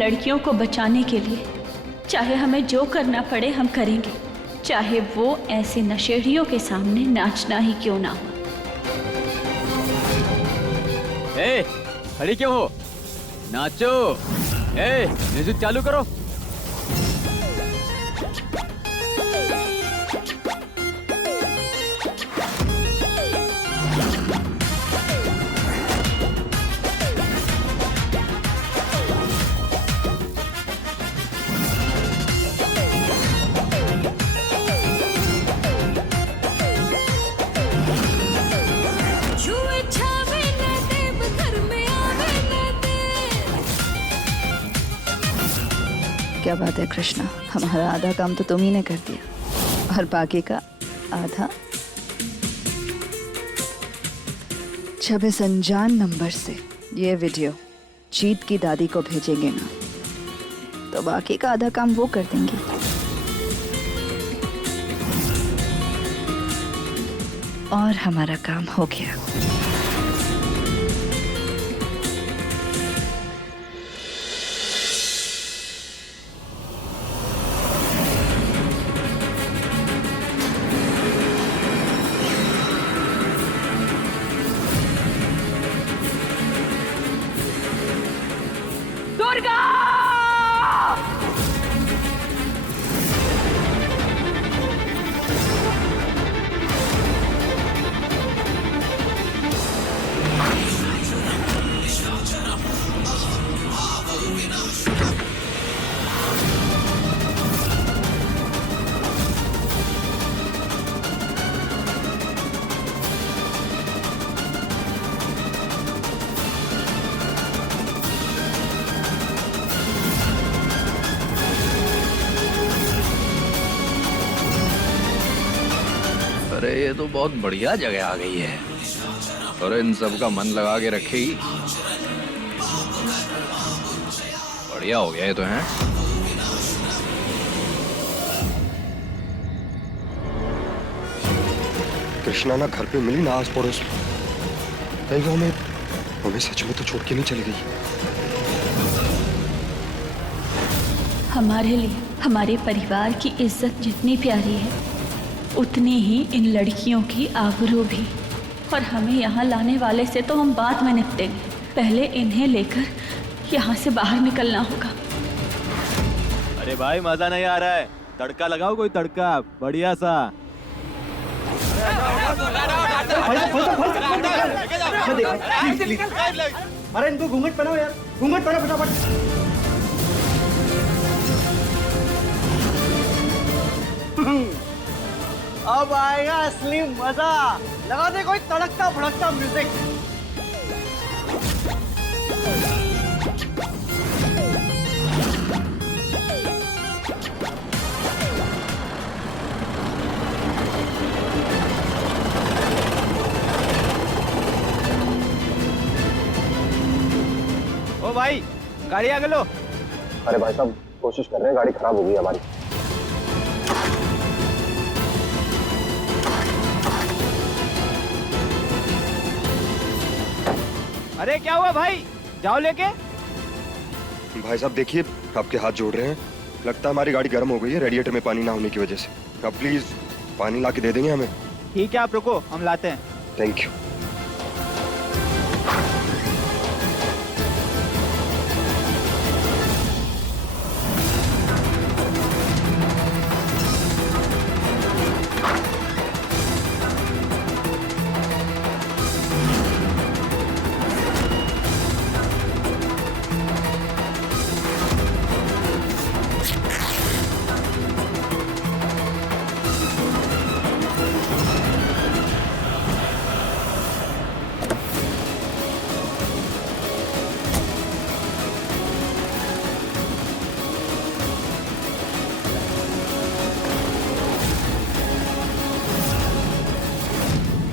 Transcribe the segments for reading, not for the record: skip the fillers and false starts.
लड़कियों को बचाने के लिए चाहे हमें जो करना पड़े हम करेंगे, चाहे वो ऐसे नशेड़ियों के सामने नाचना ही क्यों ना हो। ए, खड़ी क्यों हो? नाचो। म्यूजिक चालू करो। क्या बात है कृष्णा, हमारा आधा काम तो तुम ही ने कर दिया और बाकी का आधा जब इस अनजान नंबर से ये वीडियो जीत की दादी को भेजेंगे ना तो बाकी का आधा काम वो कर देंगी। और हमारा काम हो गया। अरे ये तो बहुत बढ़िया जगह आ गई है और इन सब का मन लगा के रखेगी। बढ़िया हो गया ये तो है। कृष्णा ना घर पे मिली ना आस पड़ोस में, कहीं वो हमें सच में तो छोड़ के नहीं चली गई। हमारे लिए हमारे परिवार की इज्जत जितनी प्यारी है उतनी ही इन लड़कियों की आबरू भी। और हमें यहाँ लाने वाले से तो हम बाद में निपटेंगे, पहले इन्हें लेकर यहाँ से बाहर निकलना होगा। अरे भाई मजा नहीं आ रहा है, तड़का लगाओ कोई तड़का बढ़िया सा। अरे इनको घूंघट पहनाओ यार, घूंघट पहनाओ फटाफट। अब आएगा असली मजा, लगा दे कोई तड़कता भड़कता म्यूजिक। ओ भाई गाड़ी आगे लो। अरे भाई साहब कोशिश कर रहे हैं, गाड़ी खराब हो गई हमारी। अरे क्या हुआ भाई, जाओ लेके। भाई साहब देखिए आपके हाथ जोड़ रहे हैं, लगता है हमारी गाड़ी गर्म हो गई है रेडिएटर में पानी ना होने की वजह से। आप प्लीज पानी ला के दे देंगे हमें? ठीक है आप रुको, हम लाते हैं। Thank you.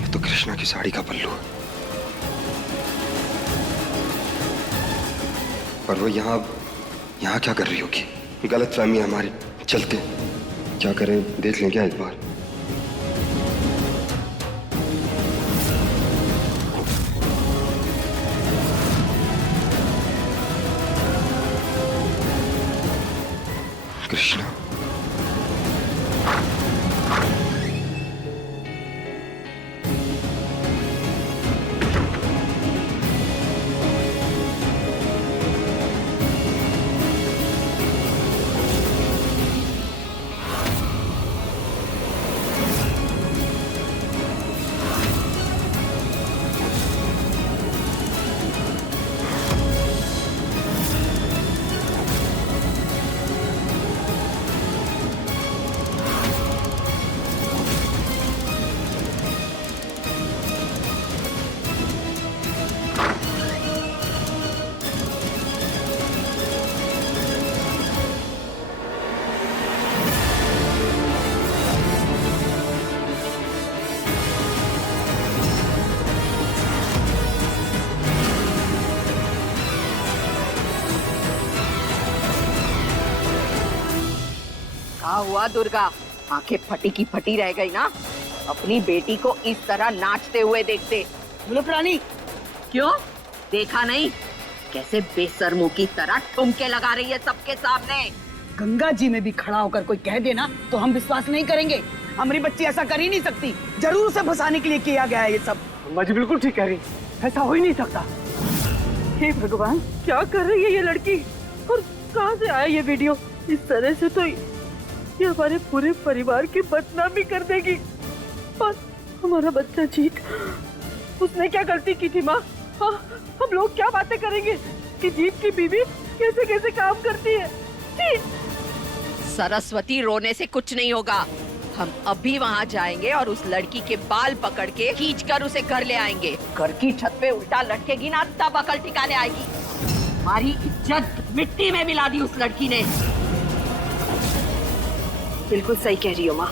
तो कृष्णा की साड़ी का पल्लू, पर वो यहाँ क्या कर रही होगी? गलत फहमी है हमारी, चलते क्या करें देख लें क्या एक बार। कृष्णा। क्या हुआ दुर्गा? आंखें फटी की फटी रह गई ना अपनी बेटी को इस तरह नाचते हुए देखते। मुलुक रानी, क्यों देखा नहीं कैसे बेशर्मों की तरह ठुमके लगा रही है सबके सामने? गंगा जी में भी खड़ा होकर कोई कह देना तो हम विश्वास नहीं करेंगे। हमारी बच्ची ऐसा कर ही नहीं सकती। जरूर उसे फंसाने के लिए किया गया है ये सब। अम्मा जी बिल्कुल ठीक कह रही, ऐसा हो ही नहीं सकता। हे भगवान, क्या कर रही है ये लड़की और कहाँ से आया ये वीडियो? इस तरह से तो ये हमारे पूरे परिवार की बदनामी कर देगी। और हमारा बच्चा जीत, उसने क्या गलती की थी माँ? हाँ, हम लोग क्या बातें करेंगे कि जीत की बीवी कैसे कैसे काम करती है। सरस्वती, रोने से कुछ नहीं होगा। हम अभी वहाँ जाएंगे और उस लड़की के बाल पकड़ के खींचकर उसे घर ले आएंगे। घर की छत पे उल्टा लटकेगी ना तब अकल ठिकाने आएगी। हमारी इज्जत मिट्टी में मिला दी उस लड़की ने। बिल्कुल सही कह रही हो माँ।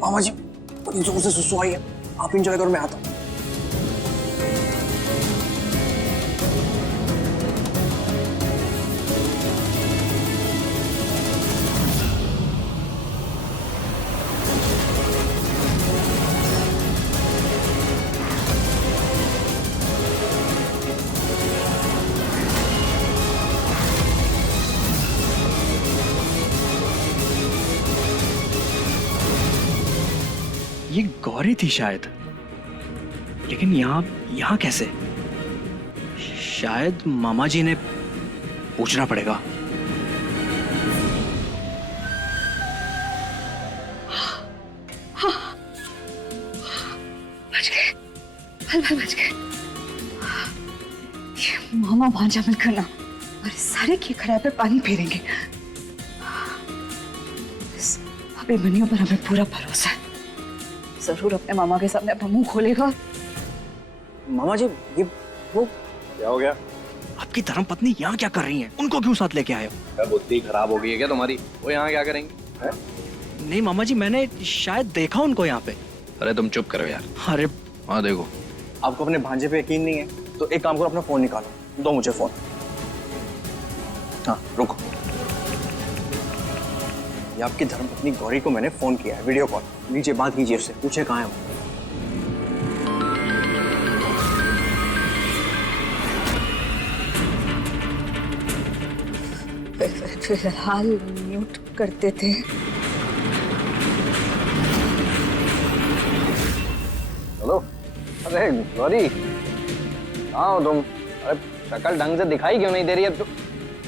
मामा जी बड़ी जोर से सुसु आई है, आप इंजॉय करो, मैं आता हूँ। ये गौरी थी शायद, लेकिन यहाँ कैसे? शायद मामा जी ने पूछना पड़ेगा। बच गए, भल बच गए। ये मामा भांजा मिलकर ना और सारे की खराब पे पानी फेरेंगे। अभी मनियों पर हमें पूरा भरोसा है, जरूर अपने मामा के सामने अपना मुंह खोलेगा। मामा जी ये वो क्या हो गया? आपकी धर्मपत्नी यहाँ क्या कर रही हैं? उनको क्यों साथ लेके आए हो? क्या बुद्धि खराब हो गई है क्या तुम्हारी? वो यहाँ क्या करेंगे? है? नहीं मामा जी, मैंने शायद देखा उनको यहाँ पे। अरे तुम चुप करो यार। अरे हाँ देखो, आपको अपने भांजे पे यकीन नहीं है तो एक काम करो, अपना फोन निकालो, दो मुझे फोन। हाँ रुको, ये आपकी धर्मपत्नी गौरी को मैंने फोन किया है, वीडियो कॉल। नीचे बात कीजिए उससे, पूछे कहाँ है वो। फिलहाल म्यूट करते थे। हेलो, अरे गौरी कहाँ हो तुम? अरे शक्ल ढंग से दिखाई क्यों नहीं दे रही है तुम?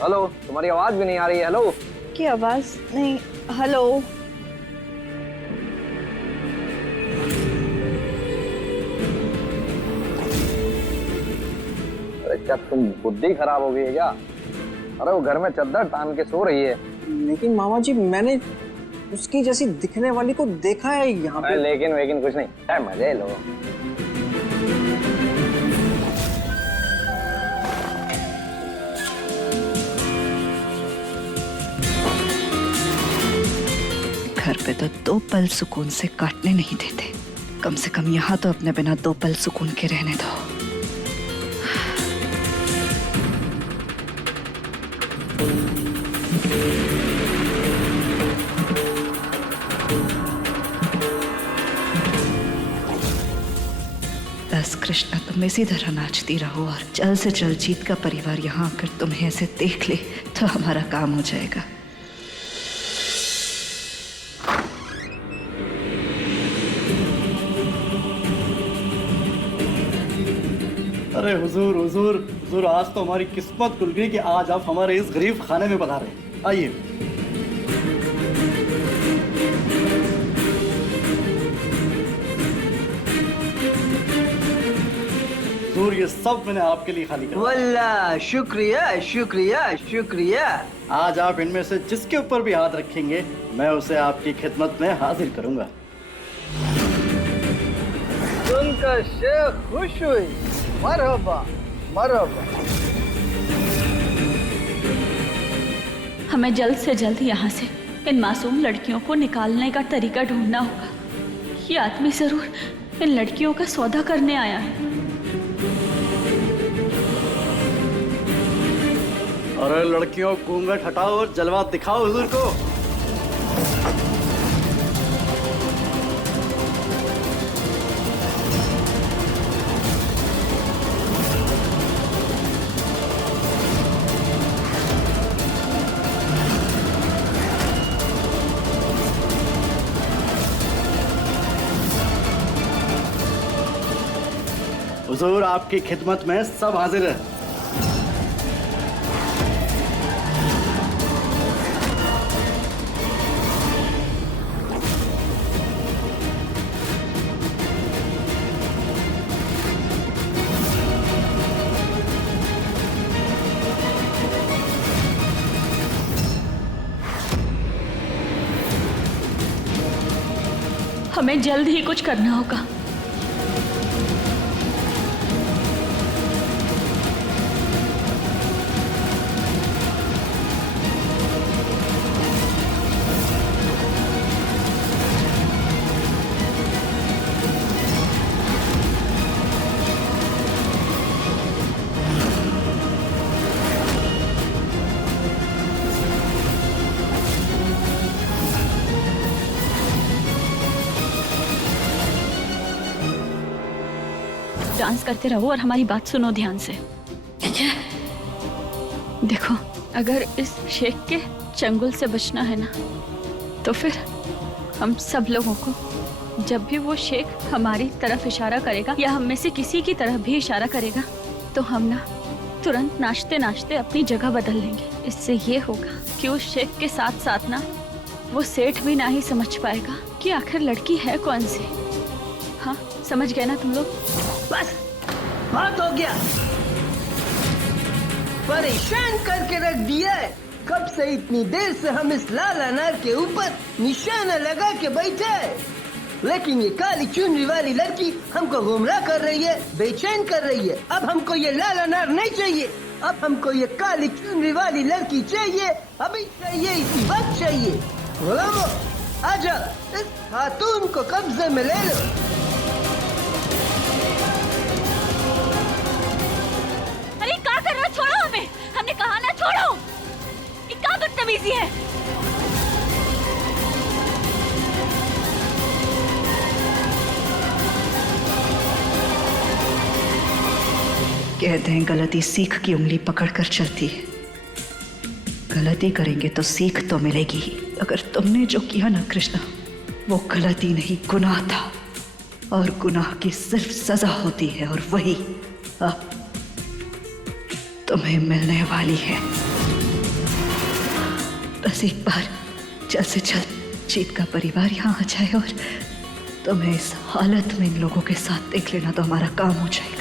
हेलो, तुम्हारी आवाज भी नहीं आ रही है। हेलो की आवाज नहीं। हेलो, अरे क्या तुम बुद्धि खराब हो गई है क्या? अरे वो घर में चद्दर तान के सो रही है। लेकिन मामा जी मैंने उसकी जैसी दिखने वाली को देखा है यहाँ पे। लेकिन वेकिन कुछ नहीं है, मजे लो। घर पे तो 2 पल सुकून से काटने नहीं देते, कम से कम यहाँ तो अपने बिना 2 पल सुकून के रहने दो। कृष्णा तुम इसी तरह नाचती रहो और जल्द से जल्द जीत का परिवार यहाँ आकर तुम्हें ऐसे देख ले तो हमारा काम हो जाएगा। अरे हुजूर हुजूर हुजूर, आज तो हमारी किस्मत खुल गई कि आज आप हमारे इस गरीब खाने में पधारे। आइए। हुजूर, ये सब मैंने आपके लिए खाली करा। वल्ला शुक्रिया शुक्रिया शुक्रिया। आज आप इनमें से जिसके ऊपर भी हाथ रखेंगे मैं उसे आपकी खिदमत में हाजिर करूंगा। सुनकर शेख खुश हुई। मरहबा मरहबा। हमें जल्द से जल्द यहाँ से इन मासूम लड़कियों को निकालने का तरीका ढूंढना होगा। ये आदमी जरूर इन लड़कियों का सौदा करने आया है। अरे लड़कियों, घूंघट हटाओ और जलवा दिखाओ हुजूर को। हुजूर, आपकी खिदमत में सब हाजिर है। हमें जल्द ही कुछ करना होगा। डांस करते रहो और हमारी बात सुनो ध्यान से, ठीक है? देखो, अगर इस शेख के चंगुल से बचना है ना, तो फिर हम सब लोगों को जब भी वो शेख हमारी तरफ इशारा करेगा या हम में से किसी की तरफ भी इशारा करेगा, तो हम ना तुरंत नाचते नाचते अपनी जगह बदल लेंगे। इससे ये होगा कि उस शेख के साथ साथ ना वो सेठ भी ना ही समझ पाएगा कि आखिर लड़की है कौन सी। हाँ, समझ गए ना तुम लोग? बस बात हो गया। परेशान करके रख दिया है। कब से इतनी देर से हम इस लाल अनार के ऊपर निशाना लगा के बैठे हैं, लेकिन ये काली चुनरी वाली लड़की हमको गुमराह कर रही है, बेचैन कर रही है। अब हमको ये लाल अनार नहीं चाहिए, अब हमको ये काली चुनरी वाली लड़की चाहिए, अभी चाहिए, इसी वक्त चाहिए। गुलामो, आजा, इस खातून को कब्जे में ले लो। अरे क्या कर रहा? छोड़ो हमें, हमने कहा ना छोड़ो। ये क्या बदतमीजी है? कहते हैं गलती सीख की उंगली पकड़कर चलती है। गलती करेंगे तो सीख तो मिलेगी ही। अगर तुमने जो किया ना कृष्णा, वो गलती नहीं गुनाह था, और गुनाह की सिर्फ सजा होती है, और वही अब तुम्हें मिलने वाली है। बस एक बार जल्द से जल्द जीत का परिवार यहाँ आ जाए और तुम्हें इस हालत में इन लोगों के साथ देख लेना, तो हमारा काम हो जाएगा।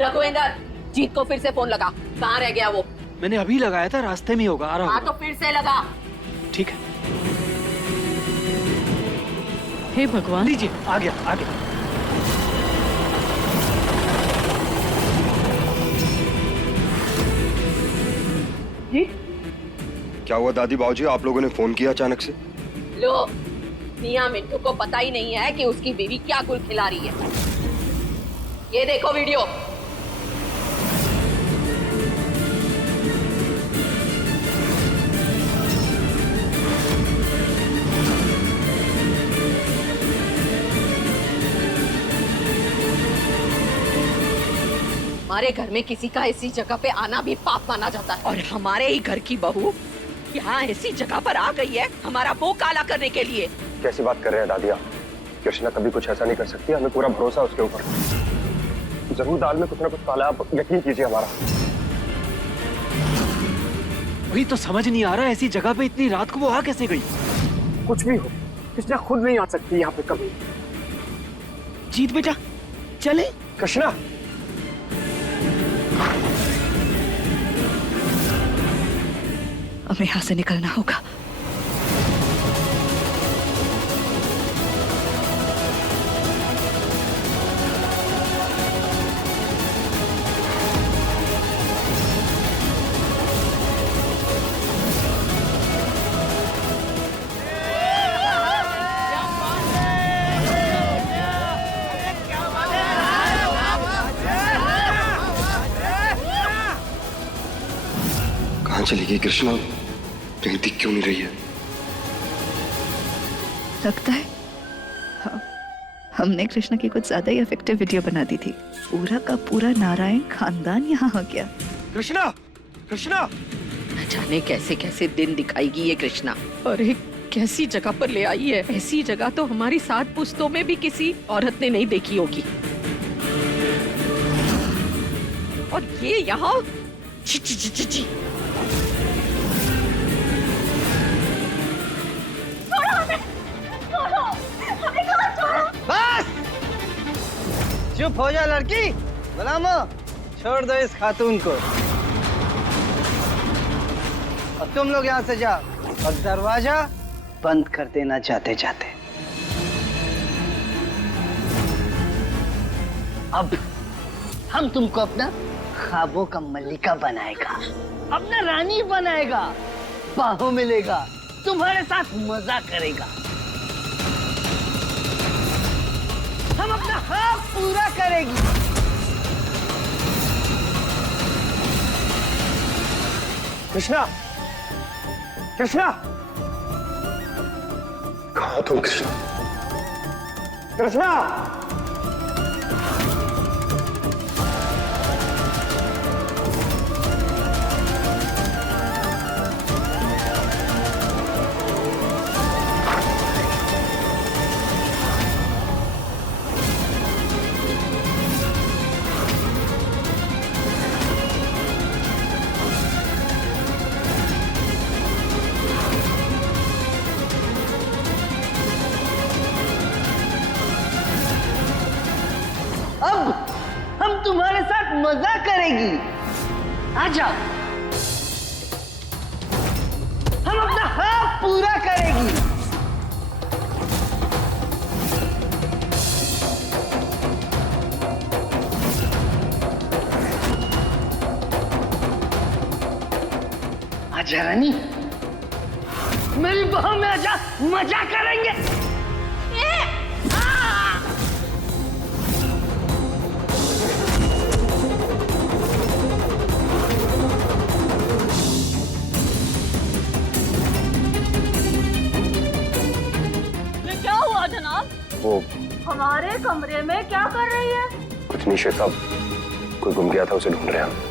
रघुवेंद्र, जीत को फिर से फोन लगा। कहाँ रह गया वो? मैंने अभी लगाया था, रास्ते में होगा, आ रहा हाँ होगा। तो फिर से लगा। ठीक है। हे भगवान, लीजिए, आ गया आ गया। क्या हुआ दादी? बाबूजी, आप लोगों ने फोन किया अचानक से? लो, मियां मिट्टू को पता ही नहीं है कि उसकी बीवी क्या गुल खिला रही है। ये देखो वीडियो। हमारे घर में किसी का ऐसी जगह पे आना भी पाप माना जाता है, और हमारे ही घर की बहू यहाँ ऐसी जगह पर आ गई है हमारा मुंह काला करने के लिए। कैसी बात कर रहे हैं दादिया? कृष्णा कभी कुछ ऐसा नहीं कर सकती, हमें पूरा भरोसा उसके ऊपर। जरूर दाल में कुछ ना कुछ काला, आप यकीन कीजिए हमारा। वही तो समझ नहीं आ रहा, ऐसी जगह पे इतनी रात को वो आ कैसे गई? कुछ भी हो, कृष्णा खुद नहीं आ सकती यहाँ पे कभी। जीत बेटा चले। कृष्णा हमें यहाँ से निकलना होगा। कहाँ चली गई कृष्णा? कहीं दिख क्यों नहीं रही है? लगता है हमने कृष्णा की कुछ ज्यादा ही इफेक्टिव वीडियो बना दी थी। पूरा का पूरा नारायण खानदान यहाँ आ गया। कृष्णा कृष्णा न जाने कैसे कैसे दिन दिखाएगी ये कृष्णा। और एक कैसी जगह पर ले आई है। ऐसी जगह तो हमारी 7 पुश्तों में भी किसी औरत ने नहीं देखी होगी। और ये यहाँ छी छी छी छी छी। बस चुप हो जा लड़की। गुलामो छोड़ दो इस खातून को, और तुम लोग यहाँ से जाओ और दरवाजा बंद कर देना जाते जाते। अब हम तुमको अपना ख्वाबों का मल्लिका बनाएगा, अपना रानी बनाएगा, बाहों में लेगा, तुम्हारे साथ मजा करेगा। हम अपना ख्वाब पूरा करेगी। कृष्णा कृष्णा कहाँ हो तुम? कृष्णा कृष्णा अब हम तुम्हारे साथ मजा करेगी। आ जाओ, हम अपना ख्वाब पूरा करेगी। आजा रानी, मेरी बहू में आजा, मजा करेंगे। क्या हुआ जनाब? वो हमारे कमरे में क्या कर रही है? कुछ नहीं श्वेता, कोई गुम गया था, उसे ढूंढ रहे हैं हम।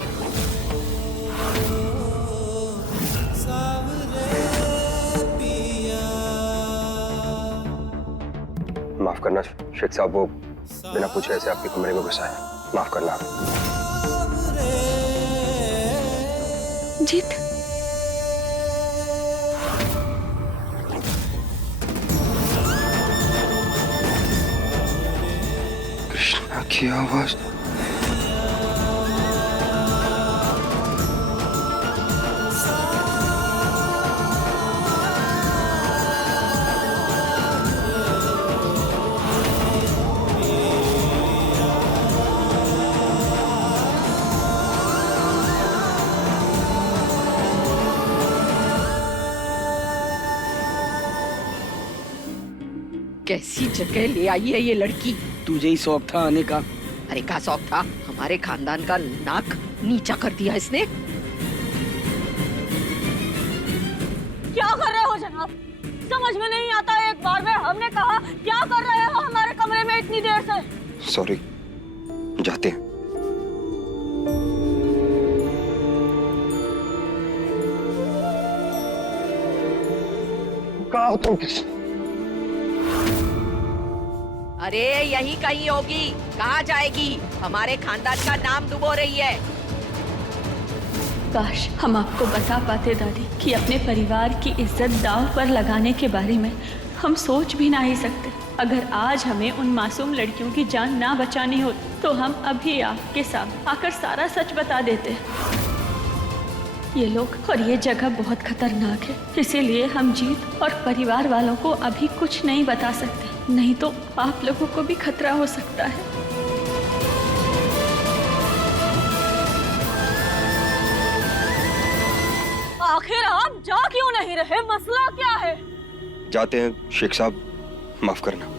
माफ करना शेख साहब, वो बिना पूछे ऐसे आपके कमरे में घुसा है। माफ करना। जीत कृष्णा की आवाज। कैसी जगह ले आई है ये लड़की। तुझे ही शौक था आने का। अरे का शौक था, हमारे खानदान का नाक नीचा कर दिया इसने। क्या कर रहे हो जनाब? समझ में नहीं आता। एक बार में हमने कहा क्या कर रहे हो हमारे कमरे में इतनी देर से? सॉरी, जाते हैं। कहाँ हो तुम? अरे यही कहीं होगी, कहाँ जाएगी? हमारे खानदान का नाम डुबो रही है। काश हम आपको बता पाते दादी कि अपने परिवार की इज्जत दांव पर लगाने के बारे में हम सोच भी ना ही सकते। अगर आज हमें उन मासूम लड़कियों की जान ना बचानी हो तो हम अभी आपके सामने आकर सारा सच बता देते। ये लोग और ये जगह बहुत खतरनाक है, इसीलिए हम जीत और परिवार वालों को अभी कुछ नहीं बता सकते, नहीं तो आप लोगों को भी खतरा हो सकता है। आखिर आप जा क्यों नहीं रहे? मसला क्या है? जाते हैं शेख साहब, माफ करना।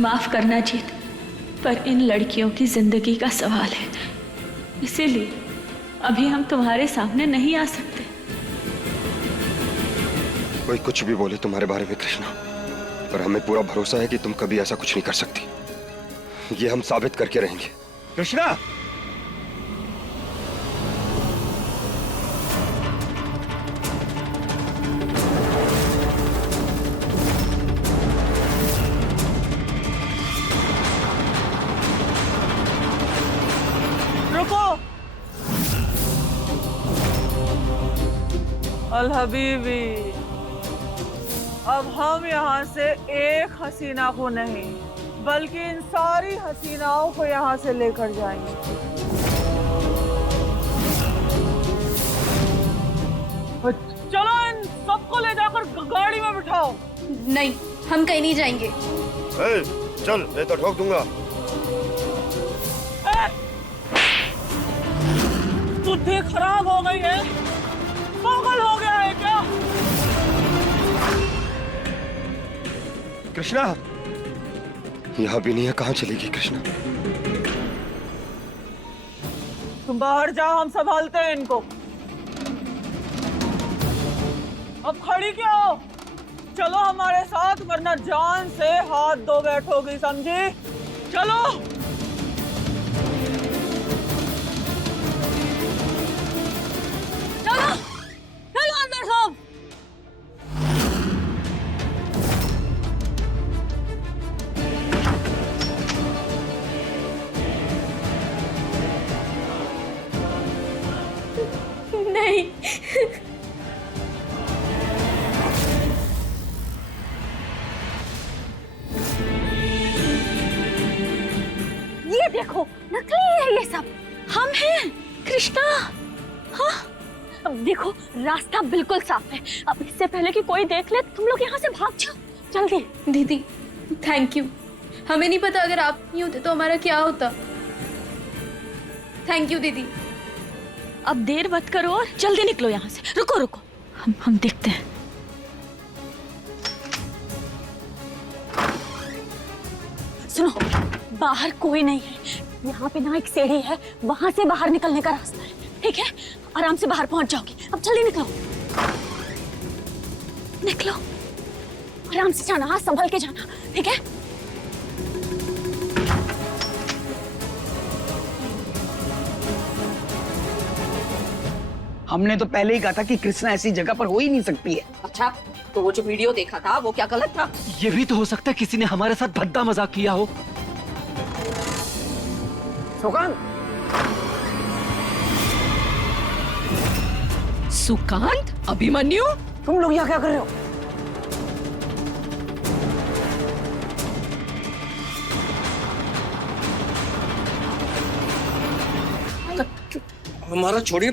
माफ करना जीत, पर इन लड़कियों की जिंदगी का सवाल है, इसीलिए अभी हम तुम्हारे सामने नहीं आ सकते। कोई कुछ भी बोले तुम्हारे बारे में कृष्णा, पर हमें पूरा भरोसा है कि तुम कभी ऐसा कुछ नहीं कर सकती। ये हम साबित करके रहेंगे। कृष्णा! अल हबीबी, अब हम यहाँ से एक हसीना को नहीं बल्कि इन सारी हसीनाओं को यहाँ से लेकर जाएंगे। चलो इन सबको ले जाकर गाड़ी में बिठाओ। नहीं, हम कहीं नहीं जाएंगे। चल, मैं तो ठोक दूंगा। बुद्धि खराब हो गई है, पागल हो गया है क्या? कृष्णा, यहाँ भी नहीं है, कहाँ चलेगी कृष्णा? तुम बाहर जाओ, हम संभालते हैं इनको। अब खड़ी क्या हो? चलो हमारे साथ, वरना जान से हाथ धो बैठोगी, समझी? चलो। चलो चलो अंदर सब। नहीं, ये देखो, नकली है ये सब। हम हैं कृष्णा। हाँ, अब देखो रास्ता बिल्कुल साफ है। अब इससे पहले कि कोई देख ले तुम लोग यहाँ से भाग जाओ जल्दी। दीदी थैंक यू। हमें नहीं पता अगर आप नहीं होते तो हमारा क्या होता। थैंक यू दीदी। अब देर मत करो और जल्दी निकलो यहाँ से। रुको रुको, हम देखते हैं। सुनो, बाहर कोई नहीं है। यहाँ पे ना एक सीढ़ी है, वहां से बाहर निकलने का रास्ता है। ठीक है, आराम से बाहर पहुंच जाओगी। अब जल्दी निकलो, निकलो, आराम से जाना। हाँ, संभल के जाना, ठीक है? हमने तो पहले ही कहा था कि कृष्णा ऐसी जगह पर हो ही नहीं सकती है। अच्छा, तो वो जो वीडियो देखा था वो क्या गलत था? ये भी तो हो सकता है किसी ने हमारे साथ भद्दा मजाक किया हो। सुकांत, सुकांत, अभिमन्यु, तुम लोग यहाँ क्या कर रहे हो? हमारा छोड़िए,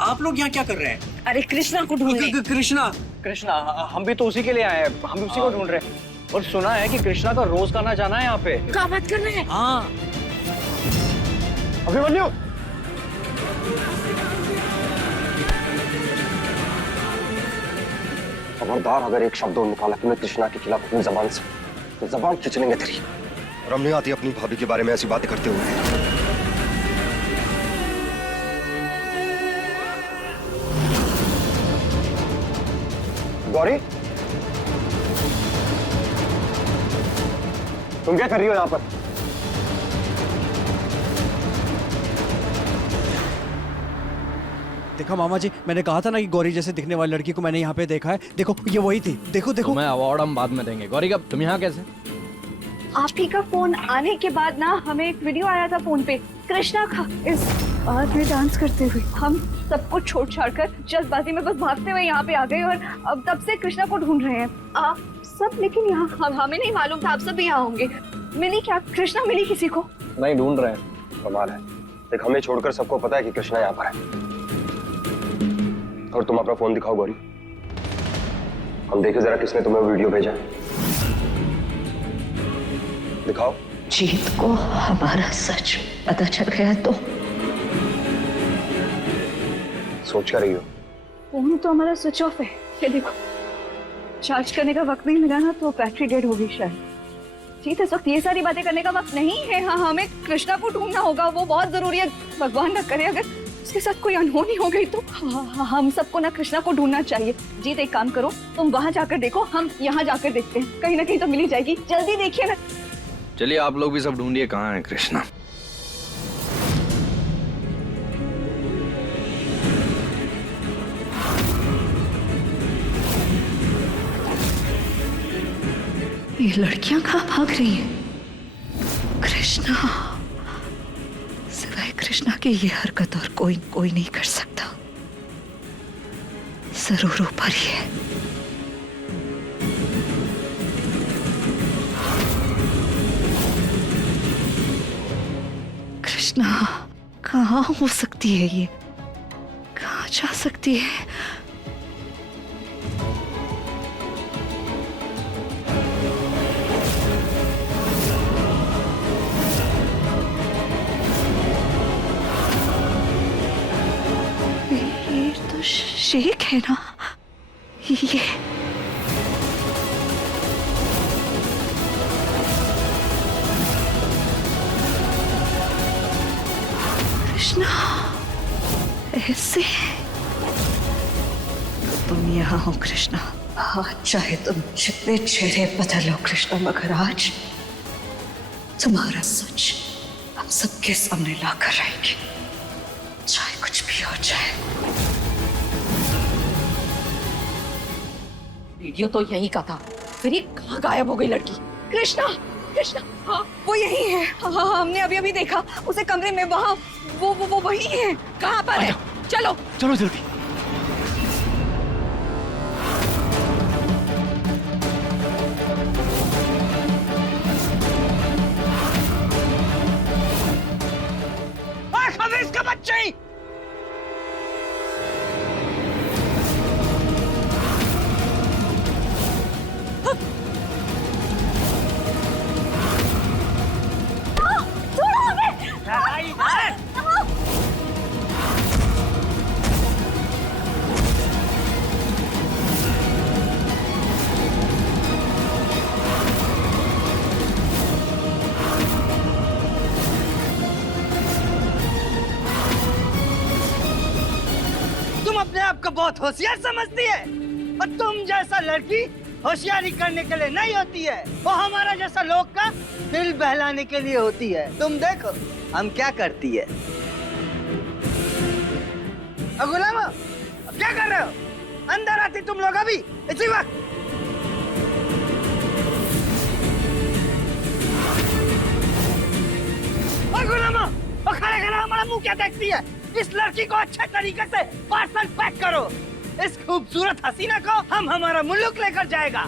आप लोग यहाँ क्या कर रहे हैं? अरे कृष्णा को ढूंढ रहे हैं। कृष्णा, कृष्णा, हम भी तो उसी के लिए आए हैं, हम भी उसी को ढूंढ रहे हैं। और सुना है कि कृष्णा का रोज का आना जाना है यहाँ पे। क्या बात कर रहे हैं? हाँ। अभिमन्यु, खबरदार अगर एक शब्द निकाला कि मैं कृष्णा के खिलाफ अपनी जबान से, तो जबान खींच लेंगे तेरी। और हम नहीं आती अपनी भाभी के बारे में ऐसी बातें करते हुए। गौरी, तुम क्या कर रही हो यहाँ पर? देखा मामा जी, मैंने कहा था ना कि गौरी जैसे दिखने वाली लड़की को मैंने यहाँ पे देखा है। देखो ये वही थी। देखो देखो। तुम्हें अवार्ड हम बाद में देंगे। गौरी, कब तुम यहाँ कैसे? आप ही का फोन आने के बाद ना हमें एक वीडियो आया था फोन पे कृष्णा का इस बार में डांस करते हुए। हम सब कुछ छोड़ छाड़ कर जल्दबाजी में बस भागते हुए यहाँ पे आ गए और अब तब से कृष्णा को ढूंढ रहे हैं आप सब। लेकिन यहाँ हमें नहीं मालूम था आप सब भी यहाँ होंगे। मिली क्या कृष्णा? मिली किसी को? नहीं, ढूंढ रहे हैं। कमाल है, देख हमें छोड़कर सबको पता है कि कृष्णा यहाँ पर है। और तुम अपना फोन दिखाओ गौरी, हम देखें जरा किसने तुम्हें वीडियो भेजा। दिखाओ। जीत को हमारा सच पता चल गया तो सोच कर रही हो? फोन तो हमारा स्विच ऑफ है। ये देखो, चार्ज करने का वक्त नहीं मिला ना तो बैटरी डेड होगी शायद। जीत, इस वक्त ये सारी बातें करने का वक्त नहीं है। हाँ, हमें कृष्णा को ढूंढना होगा, वो बहुत जरूरी है। भगवान ना करे अगर उसके साथ कोई अनहोनी हो गई तो। हम सबको ना कृष्णा को ढूंढना चाहिए। जीत, एक काम करो, तुम वहां जाकर देखो, हम यहाँ जाकर देखते हैं, कहीं ना कहीं तो मिल ही जाएगी। जल्दी देखिए ना। चलिए आप लोग भी सब ढूंढिए कहाँ है कृष्णा। ये लड़कियां कहाँ भाग रही हैं? कृष्णा, सिवाय कृष्णा की ये हरकत और कोई नहीं कर सकता। जरूर ऊपर ही है। कृष्णा कहाँ हो सकती है? ये कहाँ जा सकती है? शेख है ना ये? कृष्णा ऐसे? तुम यहाँ हो कृष्णा। आज चाहे तुम जितने चेहरे बदलो कृष्णा, मगर आज तुम्हारा सच हम सबके सामने लाकर रहेंगे, चाहे कुछ भी हो जाए। वीडियो तो यही का था, फिर ये कहाँ गायब हो गई लड़की? कृष्णा, कृष्णा, हाँ वो यही है। हाँ, हमने अभी देखा उसे कमरे में, वहाँ वो वही है। कहाँ पर है? चलो चलो जल्दी। इसका बच्चा ही अपने आप को बहुत होशियार समझती है और तुम जैसा लड़की होशियारी करने के लिए नहीं होती है, वो हमारा जैसा लोग का दिल बहलाने के लिए होती है। तुम देखो हम क्या करती है। गुलाम, अब क्या कर रहे हो? अंदर आती तुम लोग अभी इसी वक्त। गुलाम, खड़े खड़े हमारा मुंह क्या देखती है? इस लड़की को अच्छे तरीके से पार्सल पैक करो। इस खूबसूरत हसीना को हम हमारा मुल्क लेकर जाएगा।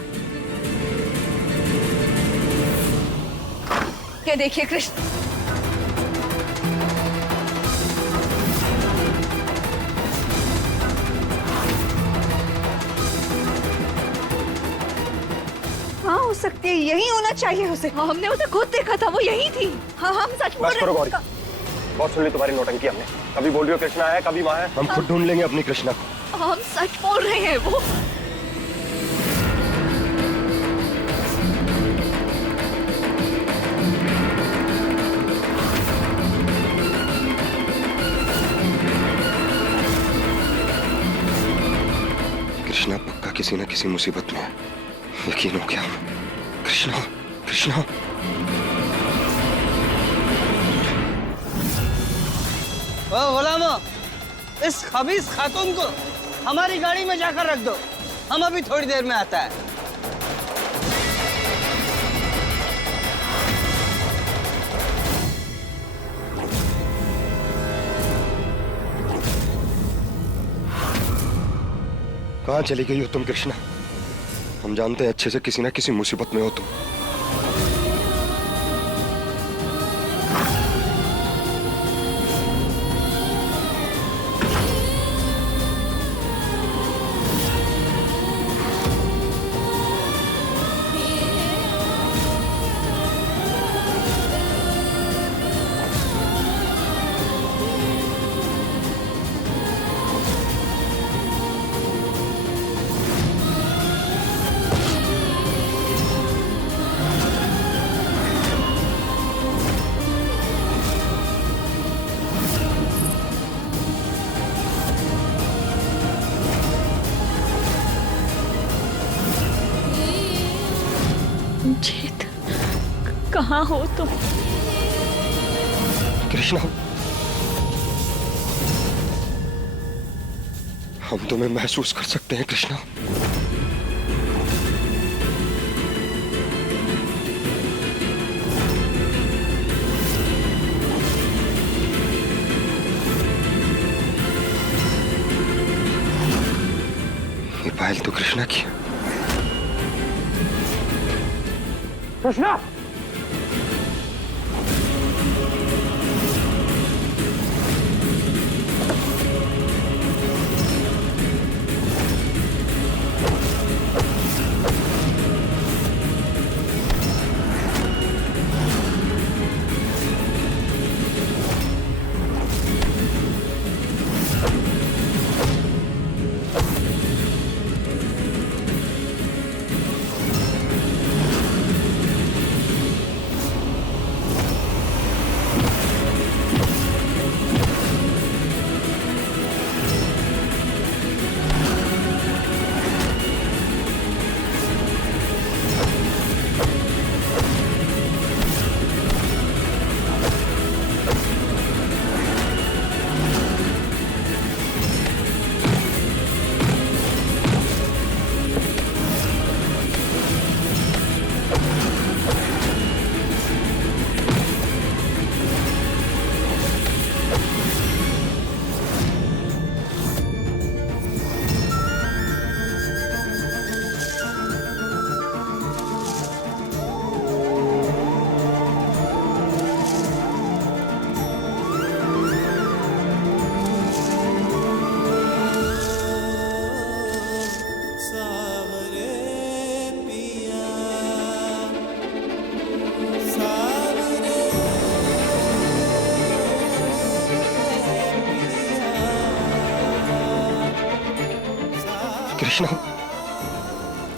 ये देखिए कृष्ण, सकती है, यही होना चाहिए उसे। हमने उसे खुद देखा था, वो यही थी। हाँ हम सच बोल बस करो रहे गौरी, बहुत सुन ली तुम्हारी नौटंकी हमने। कभी बोल रही हो कृष्णा है, कभी माँ है। हम खुद ढूंढ लेंगे अपनी कृष्णा को। हम सच बोल रहे हैं। वो कृष्णा पक्का किसी न किसी मुसीबत में है, यकीन हो गया। कृष्णा कृष्णा ओ गुलामो, इस खबीस खातून को हमारी गाड़ी में जाकर रख दो, हम अभी थोड़ी देर में आता है। कहाँ चली गई हो तुम कृष्णा? हम जानते हैं अच्छे से किसी न किसी मुसीबत में हो तुम। जीत, कहाँ हो तुम? कृष्णा, हम तुम्हें महसूस कर सकते हैं कृष्णा। ये पायल तो कृष्णा की है। कृष्णा, कृष्णा,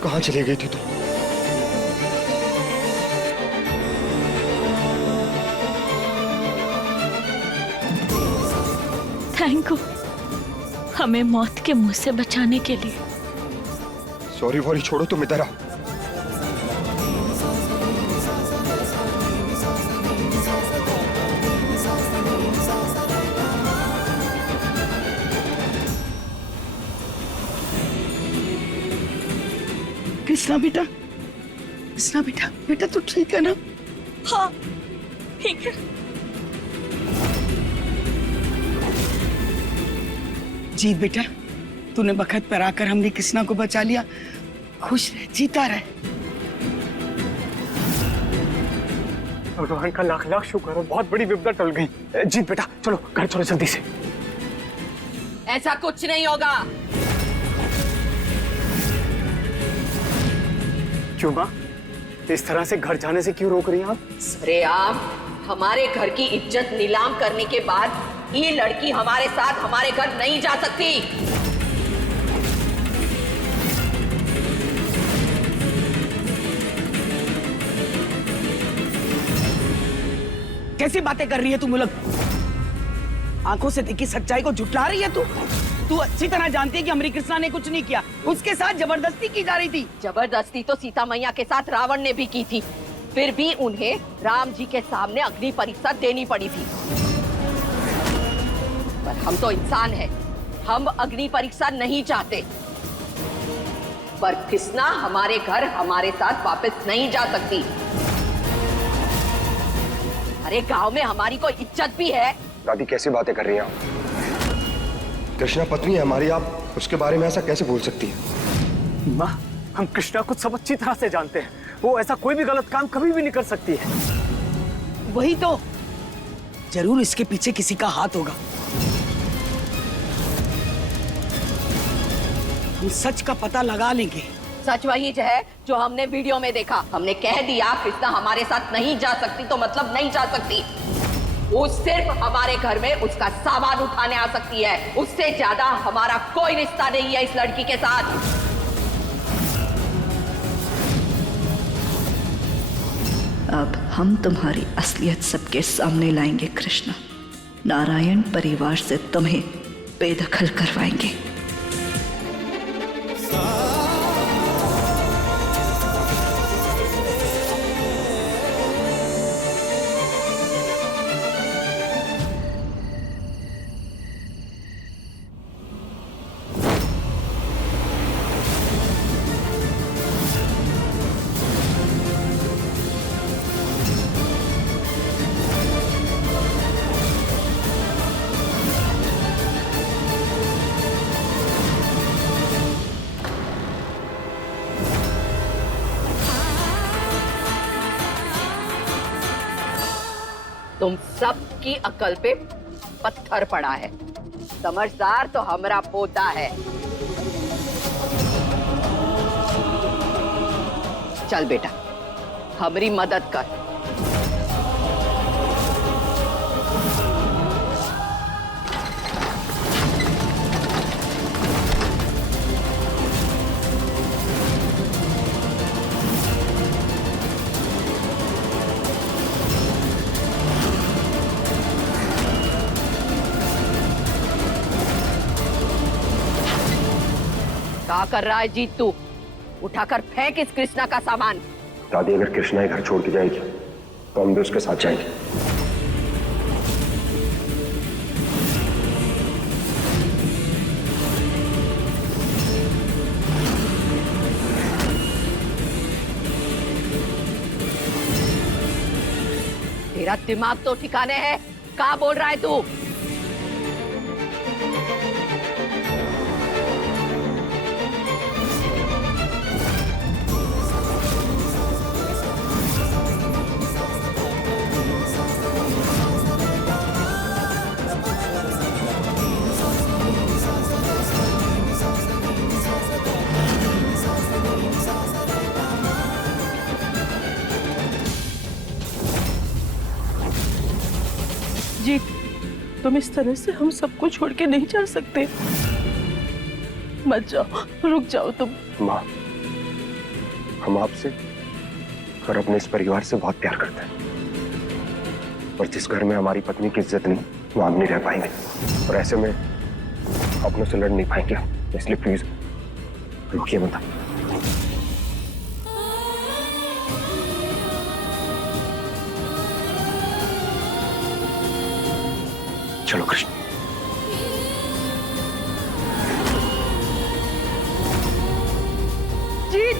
कहाँ चली गई थी तुम? थैंक यू, हमें मौत के मुंह से बचाने के लिए। सॉरी वॉरी छोड़ो, तुम इधर आओ। कृष्णा बेटा, कृष्णा बेटा, बेटा तू ठीक है ना? हाँ ठीक है। जीत बेटा, तूने बखत पर आकर हमने कृष्णा को बचा लिया। खुश रह, जीता रहे। भगवान का लाख लाख शुक्र है, बहुत बड़ी विपदा टल गई। जीत बेटा चलो घर चलो जल्दी से। ऐसा कुछ नहीं होगा। क्यों माँ? इस तरह से घर जाने से क्यों रोक रही हैं आप? सरेआम हमारे घर की इज्जत नीलाम करने के बाद ये लड़की हमारे साथ हमारे घर नहीं जा सकती। कैसी बातें कर रही है तू मुलक? आंखों से देखी सच्चाई को झुठला रही है तू। तू अच्छी तरह जानती है कि अमरी कृष्णा ने कुछ नहीं किया, उसके साथ जबरदस्ती की जा रही थी। जबरदस्ती तो सीता मैया के साथ रावण ने भी की थी, फिर भी उन्हें राम जी के सामने अग्नि परीक्षा देनी पड़ी थी। पर हम तो इंसान हैं, हम अग्नि परीक्षा नहीं चाहते। पर कृष्णा हमारे घर हमारे साथ वापस नहीं जा सकती। अरे गांव में हमारी कोई इज्जत भी है। दादी कैसी बातें कर रही हैं आप? कृष्णा पत्नी है हमारी, आप उसके बारे में ऐसा कैसे बोल सकती है? माँ, हम कृष्णा को सब अच्छी तरह से जानते हैं। वो ऐसा कोई भी गलत काम कभी भी नहीं कर सकती है। वही तो, जरूर इसके पीछे किसी का हाथ होगा। हम सच का पता लगा लेंगे। सच वही है जो हमने वीडियो में देखा। हमने कह दिया कृष्णा हमारे साथ नहीं जा सकती तो मतलब नहीं जा सकती। वो सिर्फ हमारे घर में उसका सामान उठाने आ सकती है, उससे ज्यादा हमारा कोई रिश्ता नहीं है इस लड़की के साथ। अब हम तुम्हारी असलियत सबके सामने लाएंगे कृष्णा। नारायण परिवार से तुम्हें बेदखल करवाएंगे। तुम सबकी अकल पे पत्थर पड़ा है। समझदार तो हमारा पोता है। चल बेटा, हमारी मदद कर। क्या कर रहा है जीत तू? उठाकर फेंक इस कृष्णा का सामान। दादी अगर कृष्णा ये घर छोड़ के जाएगी तो हम भी उसके साथ जाएंगे। तेरा दिमाग तो ठिकाने है? क्या बोल रहा है तू? जी, तुम इस तरह से हम सबको छोड़ के नहीं जा सकते। मत जाओ, रुक जाओ तुम। माँ, हम आपसे और अपने इस परिवार से बहुत प्यार करते हैं, और जिस घर में हमारी पत्नी की इज्जत नहीं, वहां हम नहीं रह पाएंगे, और ऐसे में अपनों से लड़ नहीं पाएंगे। इसलिए प्लीज रुकिए मत। चलो कृष्ण। जीत,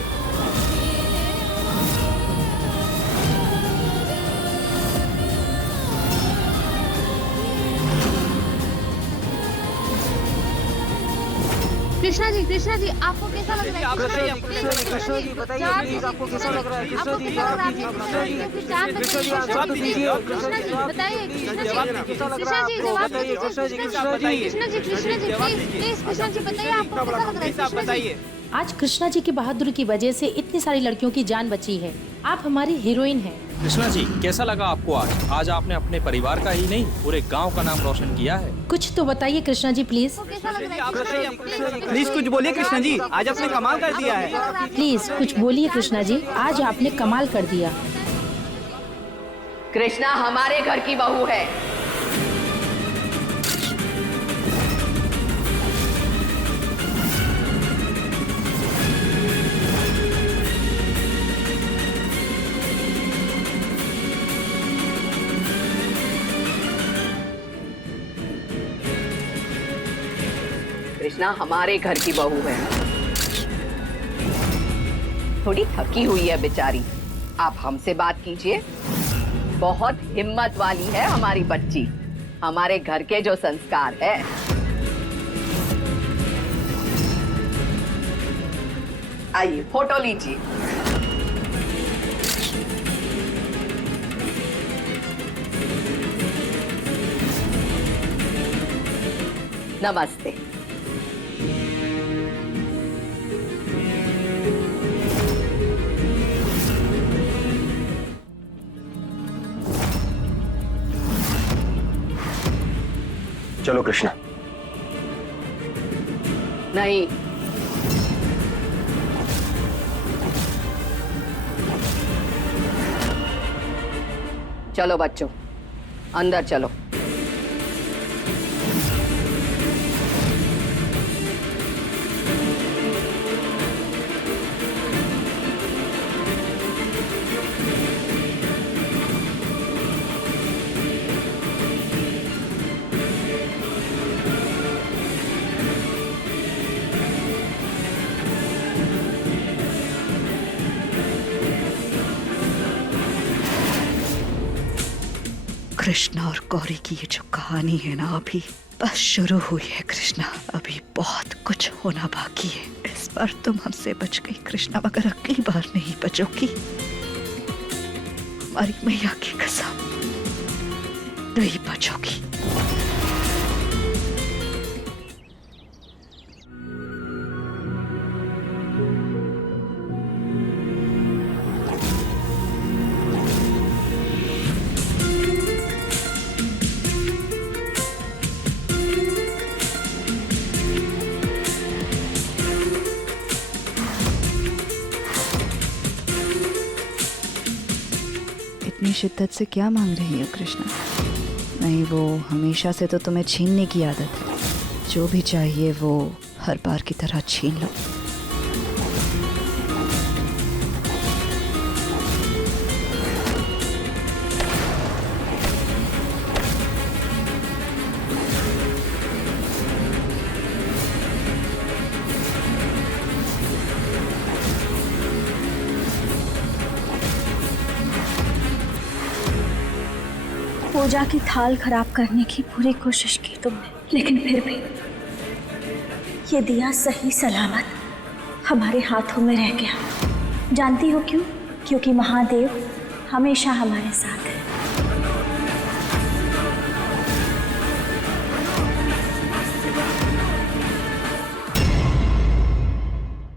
कृष्णा जी आपको कैसा लग रहा है? कृष्णा जी बताइए प्लीज, आपको कैसा लग रहा है? आपको कैसा लग रहा है? जान बताइए। कृष्णा जी बताइए। कृष्णा जी जवाब दीजिए। कृष्णा जी प्लीज, कृष्णा जी बताइए आपको कैसा लग रहा है? बताइए। आज कृष्णा जी की बहादुरी की वजह से इतनी सारी लड़कियों की जान बची है। आप हमारी हीरोइन हैं। कृष्णा जी, कैसा लगा आपको आज आपने अपने परिवार का ही नहीं पूरे गांव का नाम रोशन किया है। कुछ तो बताइए कृष्णा जी प्लीज। प्लीज कुछ बोलिए कृष्णा जी, आज आपने कमाल कर दिया है। प्लीज कुछ बोलिए कृष्णा जी, आज आपने कमाल कर दिया। कृष्णा हमारे घर की बहू है। कृष्णा हमारे घर की बहू है। थोड़ी थकी हुई है बेचारी, आप हमसे बात कीजिए। बहुत हिम्मत वाली है हमारी बच्ची। हमारे घर के जो संस्कार है। आइए फोटो लीजिए। नमस्ते। चलो कृष्णा। नहीं, चलो बच्चों अंदर चलो। कृष्णा और गौरी की ये जो कहानी है ना, अभी बस शुरू हुई है कृष्णा। अभी बहुत कुछ होना बाकी है। इस बार तुम हमसे बच गई कृष्णा, मगर अगली बार नहीं बचोगी। हमारी मैया की कसम, नहीं बचोगी। इतनी शिद्दत से क्या मांग रही हो कृष्णा? नहीं, वो हमेशा से तो तुम्हें छीनने की आदत है। जो भी चाहिए वो हर बार की तरह छीन लो। पूजा की थाल खराब करने की पूरी कोशिश की तुमने, लेकिन फिर भी ये दिया सही सलामत हमारे हाथों में रह गया। जानती हो क्यों? क्योंकि महादेव हमेशा हमारे साथ है।